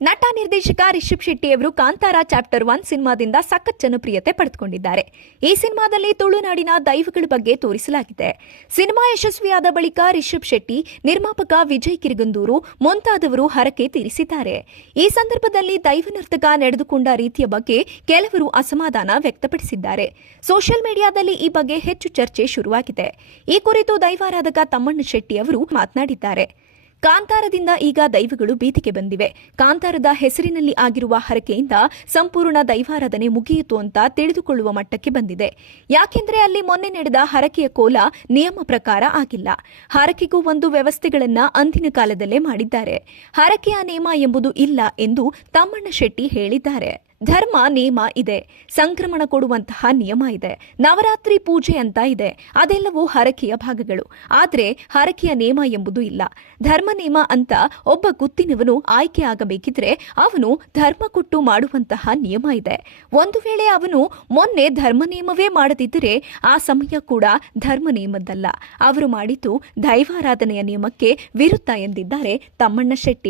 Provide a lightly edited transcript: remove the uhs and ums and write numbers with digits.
ನಟ ನಿರ್ದೇಶಕ ರಿಷಬ್ ಶೆಟ್ಟಿ ಅವರು ಕಾಂತಾರ ಚಾಪ್ಟರ್ 1 ಸಿನಿಮಾದಿಂದ ಸಖತ್ ಜನಪ್ರಿಯತೆ ಪಡೆದುಕೊಂಡಿದ್ದಾರೆ. ಈ ಸಿನಿಮಾದಲ್ಲಿ ತುಳುನಾಡಿನ ದೈವಗಳ ಬಗ್ಗೆ ತೋರಿಸಲಾಗಿದೆ. ಸಿನಿಮಾ ಯಶಸ್ವಿಯಾದ ಬಳಿಕ ರಿಷಬ್ ಶೆಟ್ಟಿ, ನಿರ್ಮಾಪಕ ವಿಜಯ್ ಕಿರಗಂದೂರು ಮುಂತಾದವರು ಹರಕೆ ತೀರಿಸಿದ್ದಾರೆ. ಈ ಸಂದರ್ಭದಲ್ಲಿ ದೈವನರ್ತಕ ನಡೆದುಕೊಂಡ ರೀತಿಯ ಬಗ್ಗೆ ಕೆಲವರು ಅಸಮಾಧಾನ ವ್ಯಕ್ತಪಡಿಸಿದ್ದಾರೆ. ಸೋಷಿಯಲ್ ಮೀಡಿಯಾದಲ್ಲಿ ಈ ಬಗ್ಗೆ ಹೆಚ್ಚು ಚರ್ಚೆ ಶುರುವಾಗಿದೆ. ಈ ಕುರಿತು ದೈವಾರಾಧಕ ತಮ್ಮಣ್ಣ ಶೆಟ್ಟಿ ಅವರು ಮಾತನಾಡಿದ್ದಾರೆ. ಕಾಂತಾರದಿಂದ ಈಗ ದೈವಗಳು ಬೀದಿಗೆ ಬಂದಿವೆ. ಕಾಂತಾರದ ಹೆಸರಿನಲ್ಲಿ ಆಗಿರುವ ಹರಕೆಯಿಂದ ಸಂಪೂರ್ಣ ದೈವಾರಾಧನೆ ಮುಗಿಯಿತು ಅಂತ ತಿಳಿದುಕೊಳ್ಳುವ ಮಟ್ಟಕ್ಕೆ ಬಂದಿದೆ. ಯಾಕೆಂದ್ರೆ ಅಲ್ಲಿ ಮೊನ್ನೆ ನಡೆದ ಹರಕೆಯ ಕೋಲ ನಿಯಮ ಪ್ರಕಾರ ಆಗಿಲ್ಲ. ಹರಕೆಗೂ ಒಂದು ವ್ಯವಸ್ಥೆಗಳನ್ನ ಅಂದಿನ ಕಾಲದಲ್ಲೇ ಮಾಡಿದ್ದಾರೆ. ಹರಕೆಯ ನೇಮ ಎಂಬುದು ಇಲ್ಲ ಎಂದು ತಮ್ಮಣ್ಣ ಶೆಟ್ಟಿ ಹೇಳಿದ್ದಾರೆ. ಧರ್ಮ ನೇಮ ಇದೆ, ಸಂಕ್ರಮಣ ಕೊಡುವಂತಹ ನಿಯಮ ಇದೆ, ನವರಾತ್ರಿ ಪೂಜೆ ಅಂತ ಇದೆ. ಅದೆಲ್ಲವೂ ಹರಕೆಯ ಭಾಗಗಳು. ಆದರೆ ಹರಕೆಯ ನೇಮ ಎಂಬುದು ಇಲ್ಲ. ಧರ್ಮ ನೇಮ ಅಂತ ಒಬ್ಬ ಗುತ್ತಿನವನು ಆಯ್ಕೆ ಆಗಬೇಕಿದ್ರೆ ಅವನು ಧರ್ಮ ಕೊಟ್ಟು ಮಾಡುವಂತಹ ನಿಯಮ ಇದೆ. ಒಂದು ವೇಳೆ ಅವನು ಮೊನ್ನೆ ಧರ್ಮ ನೇಮವೇ ಮಾಡದಿದ್ದರೆ ಆ ಸಮಯ ಕೂಡ ಧರ್ಮ ನೇಮದ್ದಲ್ಲ. ಅವರು ಮಾಡಿದ್ದು ದೈವಾರಾಧನೆಯ ನಿಯಮಕ್ಕೆ ವಿರುದ್ಧ ಎಂದಿದ್ದಾರೆ ತಮ್ಮಣ್ಣ ಶೆಟ್ಟಿ.